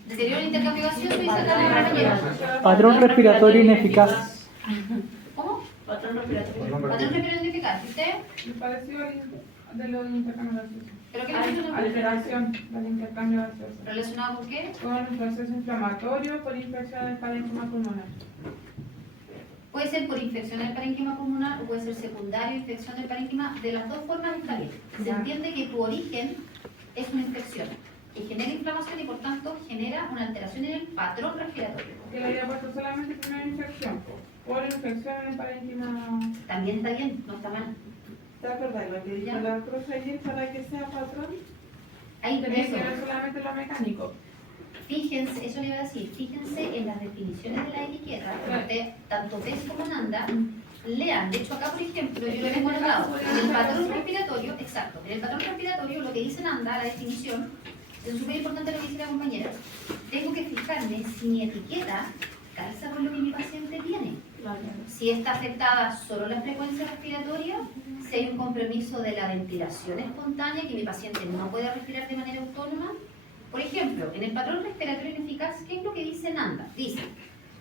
Deterioro del intercambio gaseoso y sacar de la mañana. Patrón respiratorio ineficaz. ¿Cómo? Patrón respiratorio. Patrón respiratorio ineficaz. ¿Y usted? Parecido de los intercambios gaseosos. ¿Pero qué le Alteración del intercambio gaseoso. ¿Relacionado con qué? Con un proceso inflamatorio por infección del parénquima pulmonar. Puede ser por infección del parénquima pulmonar o puede ser secundaria infección del parénquima. De las dos formas está bien. Se entiende que tu origen es una infección que genera inflamación y por tanto genera una alteración en el patrón respiratorio. Que le había puesto solamente primera infección. Por infección en el parénquima. También está bien, no está mal. ¿Te acuerdas lo que dijo la profe ayer para que sea patrón? Ahí Tenía eso. que ver solamente lo mecánico. Fíjense, eso le iba a decir, fíjense en las definiciones de la etiqueta, porque tanto Tess como Nanda lean. De hecho, acá, por ejemplo, yo lo tengo anotado. En el patrón respiratorio, exacto, en el patrón respiratorio, lo que dice Nanda, la definición, es súper importante lo que dice la compañera. Tengo que fijarme si mi etiqueta calza con lo que mi paciente tiene. Si está afectada solo la frecuencia respiratoria, si hay un compromiso de la ventilación espontánea, que mi paciente no puede respirar de manera autónoma. Por ejemplo, en el patrón respiratorio ineficaz, ¿qué es lo que dice Nanda? Dice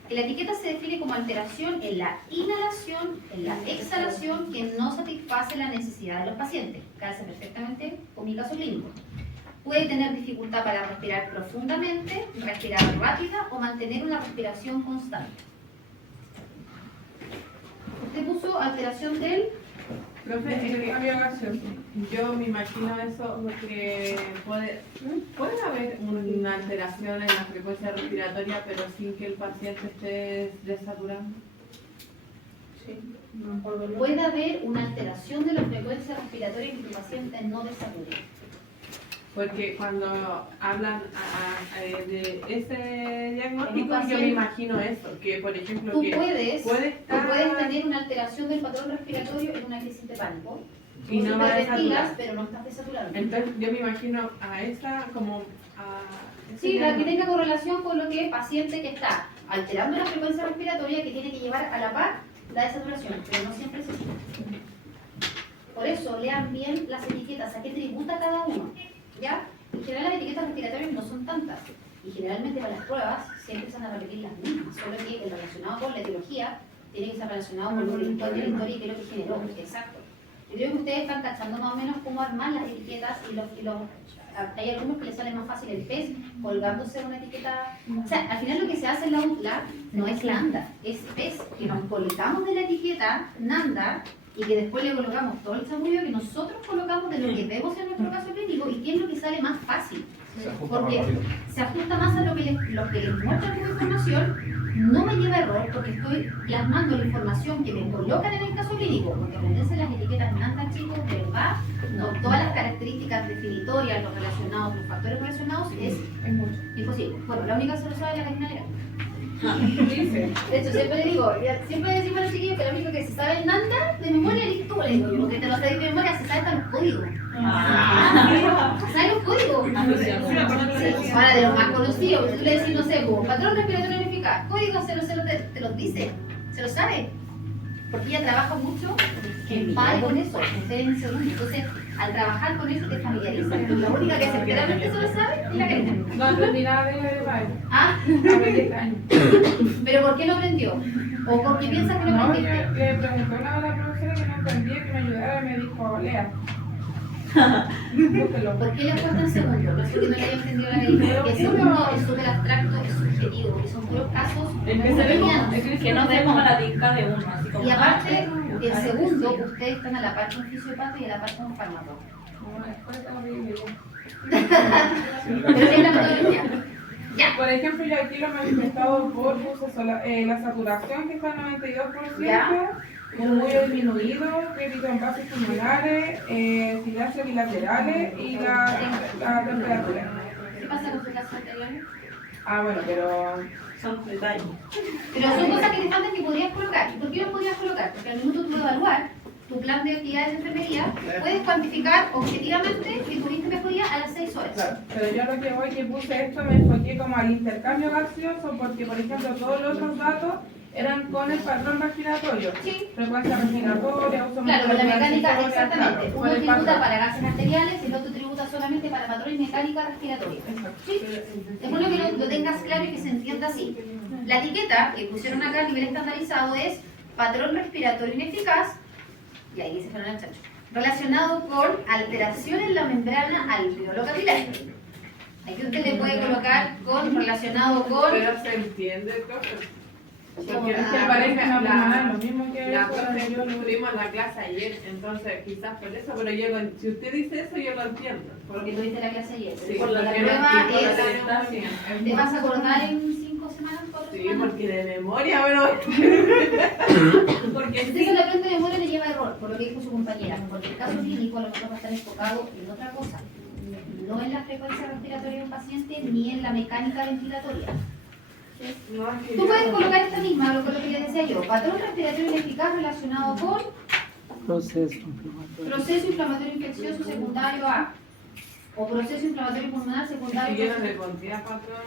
que la etiqueta se define como alteración en la inhalación, en la exhalación, que no satisface la necesidad de los pacientes. Calza perfectamente con mi caso clínico. Puede tener dificultad para respirar profundamente, respirar rápida o mantener una respiración constante. Usted puso alteración del... Profe, intercambio gaseoso. Yo me imagino eso porque puede haber una alteración en la frecuencia respiratoria, pero sin que el paciente esté desaturando. Puede haber una alteración de la frecuencia respiratoria y que tu paciente no desature. Porque cuando hablan de ese diagnóstico, yo paciente- me imagino eso, que por ejemplo Tú que puedes estar tener una alteración del patrón respiratorio en una crisis de pánico. y no va a ventilas, desaturar. pero no estás desaturando. Entonces yo me imagino a esa como a ese Sí, la que diagnóstico. tenga correlación con lo que es paciente que está alterando la frecuencia respiratoria que tiene que llevar a la par la desaturación, pero no siempre es así. Por eso lean bien las etiquetas, a qué tributa cada uno. ¿Ya? En general las etiquetas respiratorias no son tantas y generalmente para las pruebas se empiezan a repetir las mismas, solo que el relacionado con la etiología tiene que estar relacionado con lo que la historia y qué es lo que generó. Exacto. Yo creo que ustedes están cachando más o menos cómo armar las etiquetas y hay algunos que les sale más fácil el PES colgándose una etiqueta. O sea, al final lo que se hace en la UTLA no es NANDA, es PES, que nos colgamos de la etiqueta NANDA y que después le colocamos todo el chamullo que nosotros colocamos de lo que vemos en nuestro caso clínico y qué es lo que sale más fácil. Se ajusta más Porque rápido. se ajusta más a lo que les muestra como información, no me lleva error porque estoy plasmando la información que me colocan en el caso clínico, porque aprenderse las etiquetas NANDA, chicos, de verdad, con todas las características definitorias, los relacionados, los factores relacionados, es imposible. Bueno, la única solución es la Karina Legal. De hecho, siempre le digo, siempre decimos a los chiquillos que lo único que se sabe el NANDA de memoria eres tú, le digo yo, porque te lo sabes de memoria, se sabe hasta los códigos. ¿Sabes los códigos? Sí, ahora de los más conocidos, tú le decís, no sé, como patrón respiratorio eficaz, código 00 te los dice, se lo sabe. Porque ella trabaja mucho en par con eso, en segundo. Entonces, al trabajar con eso te familiariza. La única que realmente se lo sabe es la Karina. No aprendí nada de baile. Ah, A los 10 años. pero ¿por qué no aprendió? ¿O porque piensa que no No, yo aprendiste? le pregunté una vez a la profesora que no entendía, que me ayudara y me dijo, lea. Búsquelo. ¿Por qué le cuesta en segundo? No es porque no le haya entendido la Karina, porque el segundo es súper abstracto, es subjetivo, y son puros casos Es muy que cotidianos. que no vemos a la tinca de uno, así como. Y aparte, el segundo, ustedes están a la par con fisiopato y a la par con fármaco. No, después de la Biblia. Pero es la metodología. Ya. Por ejemplo, yo aquí lo he manifestado por la saturación que está al 92%, Ya. murmullo disminuido, crédito en vasos pulmonares, silencios bilaterales y la temperatura. ¿Qué pasa con su caso anterior? Ah, bueno, pero Son detalles. Pero son cosas que te faltan que podrías colocar. ¿Y por qué no podrías colocar? Porque al minuto tú evaluar tu plan de actividades de enfermería, puedes cuantificar objetivamente que tuviste mejoría a las 6 horas. claro, pero yo lo que voy que puse esto me enfoqué como al intercambio gaseoso porque, por ejemplo, todos los otros datos eran con el patrón respiratorio. Sí. Frecuencia respiratoria, uso Claro, con la mecánica, claro, exactamente. por Uno el tributa patrón. para gases arteriales, el otro tributa solamente para patrón y mecánica respiratoria. ¿Sí? Es bueno que lo tengas claro y que se entienda así. La etiqueta que pusieron acá a nivel estandarizado es patrón respiratorio ineficaz, y ahí dice Fernando Chacho, relacionado con alteración en la membrana alveolo-capilar. Aquí usted le puede colocar con relacionado con... Pero se entiende, profe. Porque Es que parece lo mismo que la eso, profe yo lo tuvimos la clase ayer, entonces quizás por eso, pero yo si usted dice eso yo lo entiendo. Porque tuviste la clase ayer. Sí, Por la porque prueba la es... ¿Te vas a acordar en 5 semanas, 4 Sí, semanas? porque de memoria, pero... porque Si se le aprende de memoria le lleva error, por lo que dijo su compañera, porque el caso clínico a lo mejor va a estar enfocado en otra cosa, no en la frecuencia respiratoria de un paciente ni en la mecánica ventilatoria. no, es que Tú yo- puedes colocar esta misma, lo que les decía yo, patrón respiratorio ineficaz relacionado con Proceso inflamatorio. proceso inflamatorio infeccioso secundario A, o proceso inflamatorio pulmonar Y secundario yo no B. le pondría patrón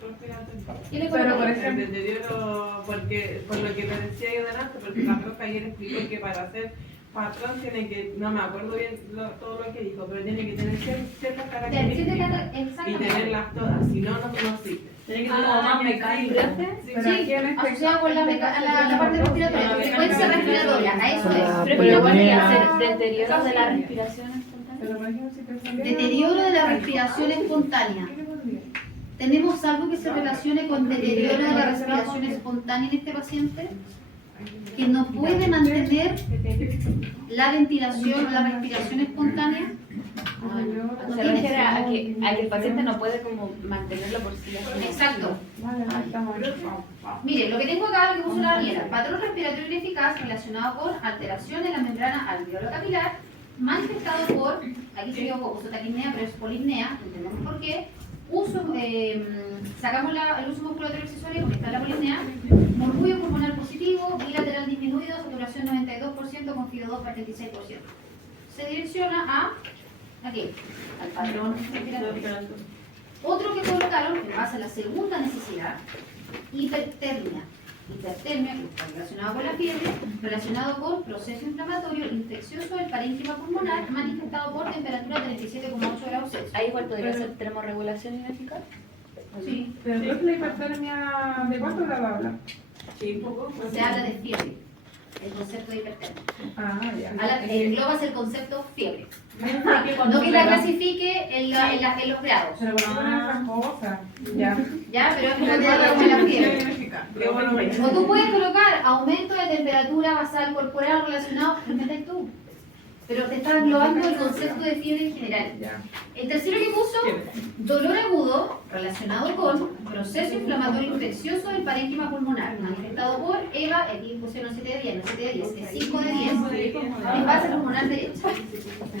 respiratorio. ¿Qué le Pero, por colocarías? ejemplo, El deterioro, porque, por lo que te decía yo delante, porque la profe ayer explicó que para hacer patrón tiene que, no me acuerdo bien todo lo que dijo, pero tiene que tener ciertas Ya, características y exactamente. tenerlas todas, si no, no sirve. Tiene que ser como más mecánico. Sí, Pero Sí, aquí en este asociado con la parte respiratoria, la frecuencia respiratoria, a eso es. Ah, Pero pero igual podría mira, ser deterioro de la respiración espontánea. Pero, por ejemplo, si te saliera- Deterioro de la respiración espontánea. ¿Qué le pondría? ¿Tenemos algo que se relacione con deterioro de la respiración espontánea en este paciente? Que no puede mantener la ventilación o la respiración espontánea. No Se tiene. refiere a que el paciente no puede como mantenerlo por sí mismo. Exacto. Vale, ahí estamos. Mire, lo que tengo acá, lo que puso la Daniela, patrón respiratorio ineficaz relacionado con alteración en la membrana alveolo-capilar, manifestado por, aquí se dio uso taquipnea, pero es polipnea, entendemos por qué. Sacamos el uso musculatorio accesorio porque está la polipnea, murmullo pulmonar positivo, bilateral disminuido, saturación 92% con FIO2 para 36%. Se direcciona aquí, al patrón respiratorio. Otro que colocaron, en base a la segunda necesidad, hipertermia. Hipertermia, que está relacionado con la fiebre, relacionado con proceso inflamatorio infeccioso del parénquima pulmonar, manifestado por temperatura de 37,8 grados Celsius. Ahí igual podría ser termorregulación ineficaz. Sí, Pero creo que la hipertermia, ¿de cuánto grado habla? Sí, un poco. se habla de fiebre. el concepto de hipertermia. Ah, ya. Englobas el concepto fiebre. No que la clasifique en los grados. Pero por otra cosa. Ya. Ya, pero es una idea como la fiebre. Qué bueno. O tú puedes colocar aumento de temperatura basal corporal relacionado, inventas tú. Pero te está englobando el concepto de fiebre en general. Ya. El tercero que puso, dolor agudo relacionado con proceso inflamatorio infeccioso del parénquima pulmonar, manifestado por EVA, aquí pusieron 7 de 10, no 7 de 10, es 5 de 10, en base pulmonar derecha.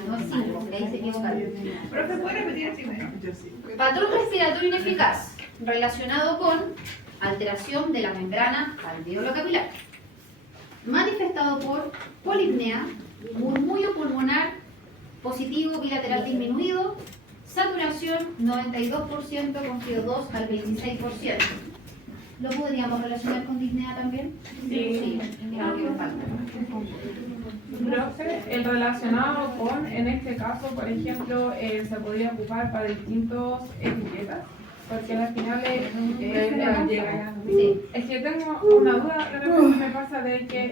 No es 5, porque ahí se equivocaron. Profe, ¿puede repetir así? Patrón respiratorio ineficaz, relacionado con alteración de la membrana alveolo-capilar, manifestado por polipnea, murmullo pulmonar positivo bilateral disminuido, saturación 92% con CO2 al 26%. ¿Lo podríamos relacionar con disnea también? Sí, es algo que me falta. Profe, el relacionado con, en este caso, por ejemplo, se podría ocupar para distintos etiquetas, porque al final Sí. es que tengo una duda, de repente me pasa de que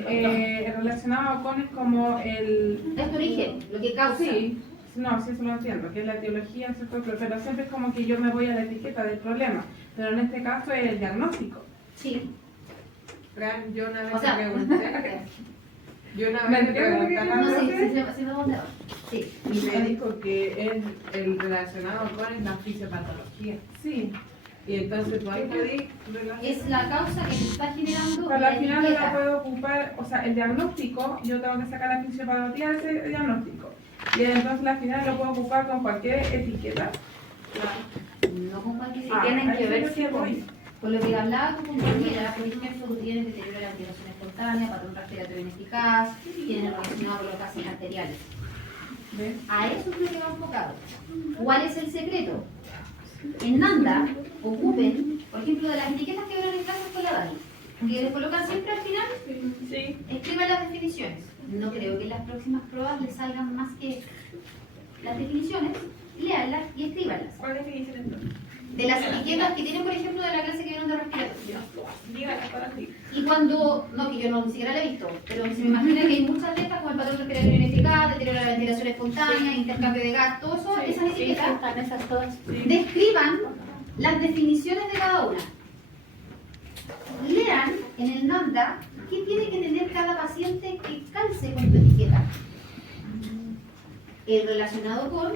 el relacionado con es como el... Es tu origen, lo que causa. Sí, no, sí, eso lo entiendo, que es la etiología, ¿cierto? Pero siempre es como que yo me voy a la etiqueta del problema, pero en este caso es el diagnóstico. Sí. Fran, yo una vez O sea, te pregunté. Yo una ¿Me vez te entiendes lo que pregunté a no, la sí, profe sí me gusta. Sí. y me dijo que es el relacionado con es la fisiopatología. Sí, Y entonces tú ahí podés relacionar. Es la causa que te está generando pero la al final no etiqueta. la puedo ocupar, o sea, el diagnóstico, yo tengo que sacar la fisiopatología de ese diagnóstico. Y entonces al final lo puedo ocupar con cualquier etiqueta. No con cualquier Ah, tienen ahí que es ver lo que voy. con lo que hablaba tu compañera, por ejemplo, tú tienes deterioro de la ventilación espontánea, patrón respiratorio ineficaz, tienes relacionado con los gases arteriales. ¿Ves? A eso es lo que va enfocado. ¿Cuál es el secreto? En Nanda ocupen, por ejemplo, de las etiquetas que ven en clases con la Dani, que les colocan siempre al final, escriban las definiciones. No creo que en las próximas pruebas les salgan más que las definiciones, léanlas y escríbanlas. ¿Cuál definición entonces? De las etiquetas que tienen, por ejemplo, de la clase que vieron de respiratorio. Dígala para ti. Y cuando, no, que yo no ni siquiera la he visto, pero se me imagina que hay muchas de estas, como el patrón respiratorio ineficaz, deterioro de la ventilación espontánea, intercambio de gas, todo eso, esas etiquetas, están esas todas. describan las definiciones de cada una. Lean en el NANDA qué tiene que tener cada paciente que calce con tu etiqueta. El relacionado con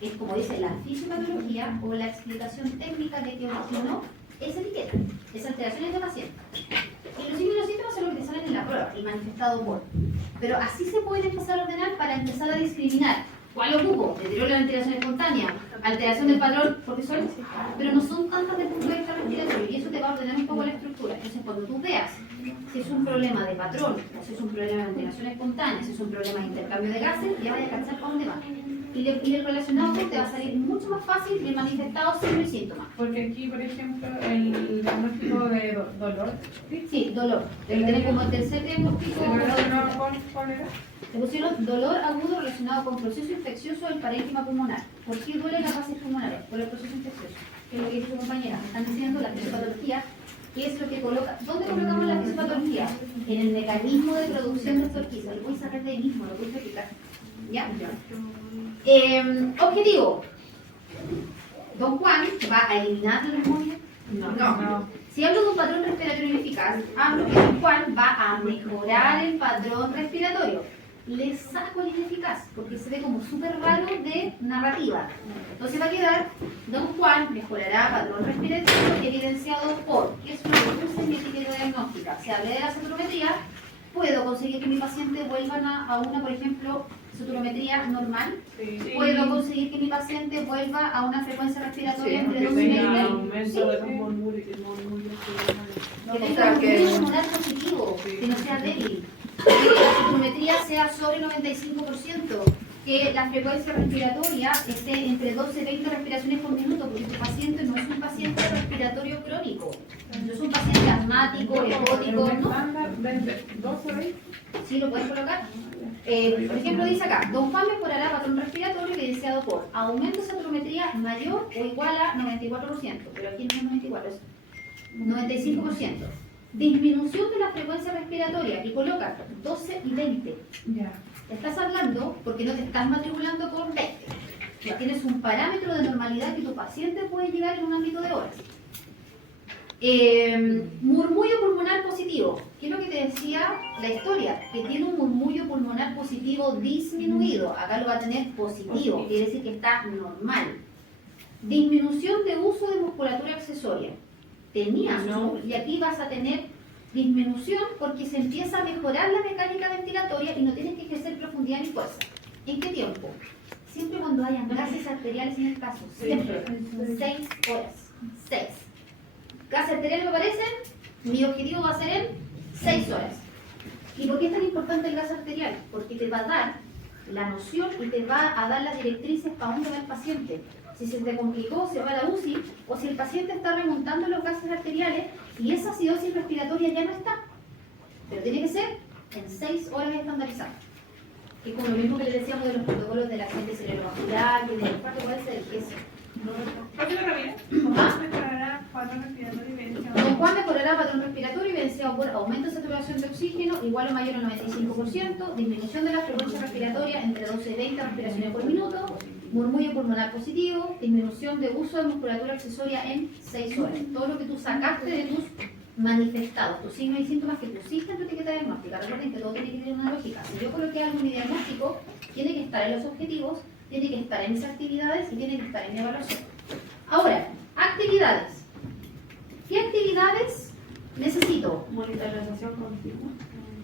es, como dice, la fisiopatología o la explicación técnica de que ocasionó esa etiqueta, esas alteraciones de paciente. Y los signos y los síntomas son los que salen en la prueba, el manifestado por. Pero así se pueden empezar a ordenar para empezar a discriminar. ¿Cuál ocupo? Deterioro de la ventilación espontánea, alteración del patrón, porque son, pero no son tantas desde el punto de vista respiratorio, y eso te va a ordenar un poco la estructura. Entonces, cuando tú veas si es un problema de patrón, o si es un problema de ventilación espontánea, si es un problema de intercambio de gases, ya vas a cachar para dónde va. Y el relacionado te va a salir mucho más fácil el manifestado signo y síntoma. Porque aquí, por ejemplo, el diagnóstico de dolor, Sí, dolor. Debe tener como el tercer diagnóstico. ¿el relacionado con cuál era? Le pusieron dolor agudo relacionado con proceso infeccioso del parénquima pulmonar. ¿Por qué duele las bases pulmonares? Por el proceso infeccioso. Que es lo que dice su compañera. Me están diciendo la fisiopatología. ¿Qué es lo que coloca? ¿Dónde colocamos la fisiopatología? En el mecanismo de producción de estorquiza. Lo voy a sacar de ahí mismo, lo voy a explicar. ¿Ya? Objetivo. Don Juan va a eliminar la neumonía. No. Si hablo de un patrón respiratorio ineficaz, hablo que Don Juan va a mejorar el patrón respiratorio. Le saco el ineficaz, porque se ve como súper raro de narrativa. Entonces va a quedar, Don Juan mejorará patrón respiratorio evidenciado por, que es lo que puse en mi etiqueta diagnóstica. Si hablé de la saturometría, puedo conseguir que mi paciente vuelvan a una, por ejemplo, saturometría normal. Puedo conseguir que mi paciente vuelva a una frecuencia respiratoria entre 2 y 20. aumento de los murmullos. Que tenga un ritmo pulmonar positivo, que no sea débil. Que la saturometría sea sobre el 95%. Que la frecuencia respiratoria esté entre 12 y 20 respiraciones por minuto, porque tu paciente no es un paciente respiratorio crónico. No es un paciente asmático, hepático, ¿no? estándar de 12 o 20. Sí, lo puedes colocar. Por ejemplo, dice acá, Don Juan mejorará patrón respiratorio evidenciado por aumento de saturometría mayor o igual a 94%, pero aquí no es 94, es 95%. Disminución de la frecuencia respiratoria y coloca 12 y 20. Ya. Estás hablando porque no te estás matriculando con 20. Ya tienes un parámetro de normalidad que tu paciente puede llegar en un ámbito de horas. Murmullo pulmonar positivo. ¿Qué es lo que te decía la historia? Que tiene un murmullo pulmonar positivo disminuido. Acá lo va a tener positivo, quiere decir que está normal. Disminución de uso de musculatura accesoria. Tenías, y aquí vas a tener disminución porque se empieza a mejorar la mecánica ventilatoria y no tienes que ejercer profundidad ni fuerza. ¿En qué tiempo? Siempre cuando hayan gases arteriales en el caso. Siempre. 6 horas. 6. Gases arteriales me aparecen, mi objetivo va a ser en 6 horas. ¿Y por qué es tan importante el gas arterial? Porque te va a dar la noción y te va a dar las directrices para dónde va el paciente. Si se te complicó, se va a la UCI, o si el paciente está remontando los gases arteriales y esa acidosis respiratoria ya no está. Pero tiene que ser en 6 horas estandarizadas. Que es como lo mismo que le decíamos de los protocolos del accidente cerebrovascular, y del cuarto puede ser el eso. Con Juan mejorará patrón respiratorio evidenciado por aumento de saturación de oxígeno igual o mayor al 95%, disminución de la frecuencia respiratoria entre 12 y 20 respiraciones por minuto, murmullo pulmonar positivo, disminución de uso de musculatura accesoria en 6 horas. Todo lo que tú sacaste de tus manifestados, tus signos y síntomas que pusiste en tu etiqueta diagnóstica. Recuerden que todo tiene que tener una lógica. Si yo coloqué algo en mi diagnóstico, tiene que estar en los objetivos, tiene que estar en mis actividades y tiene que estar en mi evaluación. Ahora, actividades. ¿Qué actividades necesito? Monitorización continua.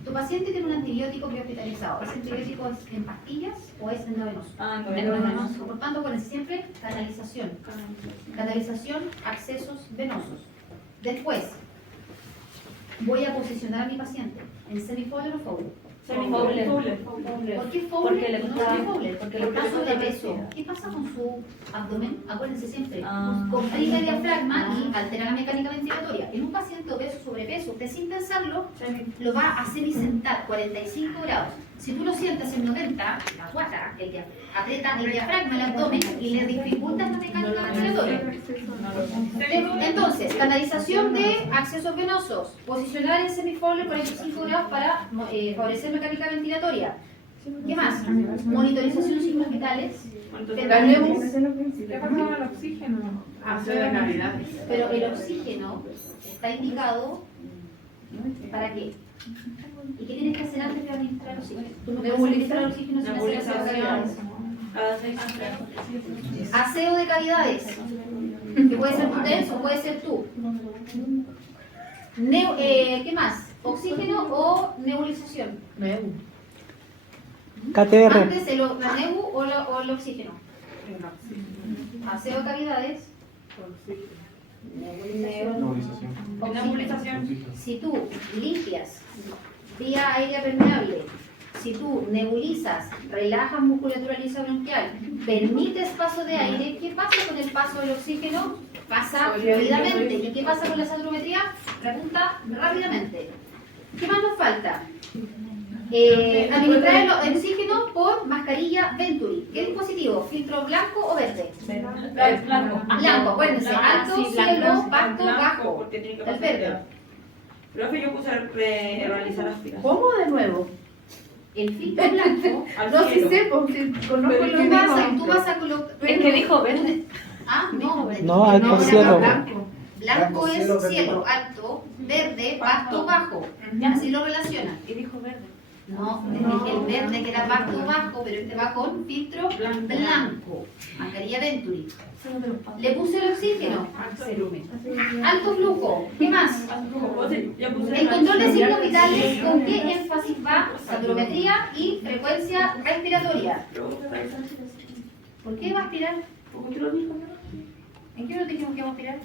Tu paciente tiene un antibiótico prehospitalizado. ¿Ese antibiótico es en pastillas o es endovenoso? Endovenoso. Por tanto, acuérdense siempre canalización. Canalización, accesos venosos. Después, voy a posicionar a mi paciente en semifowler o fowler. Semifowler. ¿Por qué fowler? Porque le y no gusta- semifowler? porque le Por gusta paso de la peso. velocidad. ¿Qué pasa con su abdomen? Acuérdense siempre. Ah. Comprime el diafragma y altera la mecánica ventilatoria. En un paciente obeso sobrepeso, usted sin pensarlo, lo va a semisentar 45 grados. Si tú lo sientas en 90, la guata, aprieta el diafragma, el abdomen y le dificultas la mecánica ventilatoria. Entonces, canalización de accesos venosos, posicionar en semifowler 45 grados para favorecer mecánica ventilatoria. ¿Qué más? Monitorización de signos vitales. La NEU. ¿Qué pasa con el oxígeno? Hace de Navidad. Pero el oxígeno está indicado ¿para qué? ¿Y qué tienes que hacer antes de administrar el oxígeno? Tú no puedes administrar el oxígeno sin hacer aseo de cavidades. Cada 6 horas. Aseo de cavidades. Que puede ser tu TENS o puede ser tú. ¿Qué más? ¿Oxígeno o nebulización? NEU. KTR. Antes la nebu o el oxígeno. Aseo de cavidades. Nebulización. Oxígeno. Si tú limpias vía aérea permeable, si tú nebulizas, relajas musculatura lisa bronquial, permites paso de aire, ¿qué pasa con el paso del oxígeno? Pasa fluidamente. ¿Y qué pasa con la saturometría? Repunta rápidamente. ¿Qué más nos falta? Administrar el oxígeno por mascarilla Venturi. ¿Qué dispositivo? ¿Filtro blanco o verde? Blanco. Blanco, acuérdense. Alto, Sí, cielo, blanco, pasto, blanco, bajo. porque tiene que El pasar verde. Profe, yo puse realizar aspiración. ¿Cómo de nuevo? El filtro blanco. No sé, sé, porque conozco Pero lo que tú vas a colocar. Es que dijo verde. Ah, no. No, alto cielo. Blanco. Blanco es cielo, verde, cielo, bajo. alto, verde, pasto, bajo. Así lo relaciona. Y dijo verde. No, el verde que era pasto bajo, pero este va con filtro blanco. Mascarilla Venturi. Le puse el oxígeno. Alto flujo. ¿Qué más? Yo puse El control de signos vitales, ¿con qué énfasis va? Saturometría y frecuencia respiratoria. ¿Por qué va a aspirar? ¿En qué hora dijimos que va a aspirar?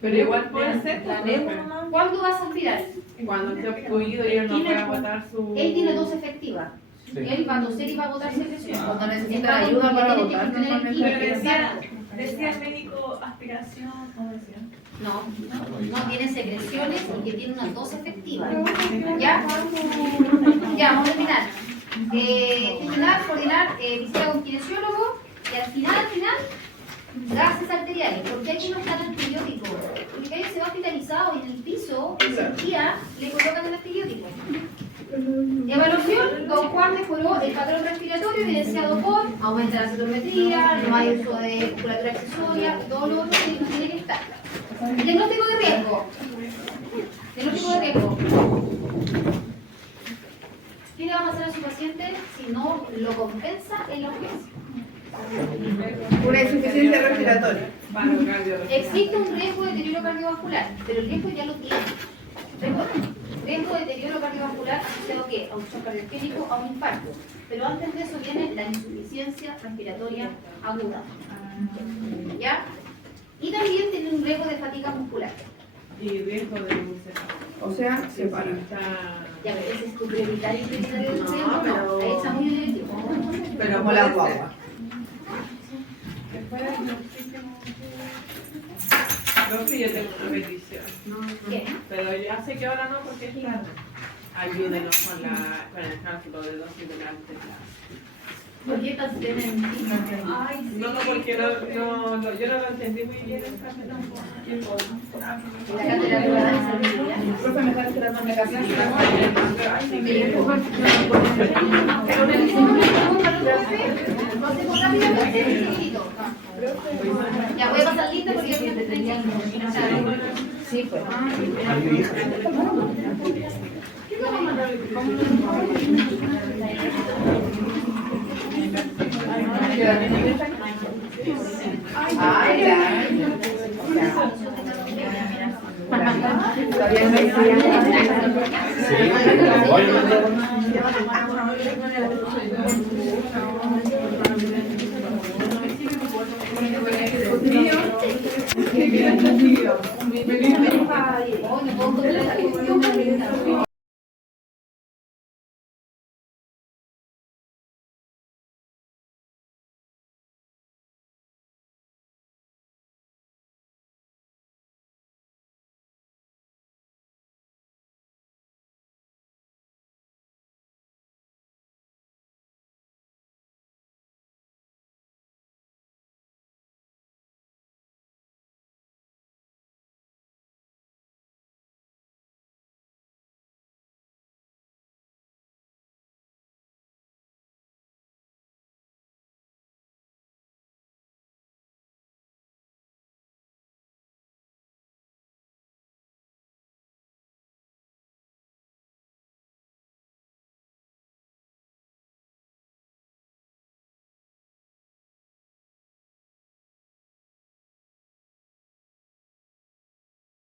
Pero igual puede ser. La nebu nomás. ¿Cuándo vas a aspirar? Cuando esté obstruido y él no pueda botar su... Él tiene dos efectivas. Sí. Él va a toser y va a botar secreción. Cuando necesita Está ayuda con- para tiene que botar, tener normalmente. química. Pero decía el médico aspiración, ¿cómo decía? No tiene secreciones y que tiene una tos efectiva. ¿Ya? Ya, vamos a terminar. Coordinar visita con kinesiólogo y al final, gases arteriales. ¿Por qué aquí no están antibióticos? Porque ahí se va hospitalizado y en el piso cirugía le colocan el antibiótico. Evaluación, don Juan mejoró el patrón respiratorio evidenciado por aumenta la citometría, no hay uso de musculatura accesoria, todo lo otro que no tiene que estar. Diagnóstico de riesgo. Diagnóstico de riesgo. ¿Qué le va a pasar a su paciente si no lo compensa en la urgencia? Una insuficiencia respiratoria. Existe un riesgo de deterioro cardiovascular, pero el riesgo ya lo tiene. Riesgo de deterioro cardiovascular asociado a qué? A un shock cardiogénico, a un infarto. Pero antes de eso viene la insuficiencia respiratoria aguda. ¿Ya? Y también tiene un riesgo de fatiga muscular. Y riesgo de úlcera. O sea, se para. Ya, pero ese es tu prioritario del riesgo, no. Ahí está muy bien. Pero como la guagua. Creo que yo tengo una petición. ¿Qué? Pero ya sé que ahora no porque es tarde. Ayúdenos con el cálculo de dosis de la anestesia. ¿Por qué tienen? Ay, No, porque yo no lo entendí muy bien el cálculo. la cátedra privada de servicio. Profe, me está esperando en la casa. Pero una licencia ya voy a pasar lista porque ya me tenía. Sí, pues. Ay, ya. Todavía no Oye, ¿puedo completar?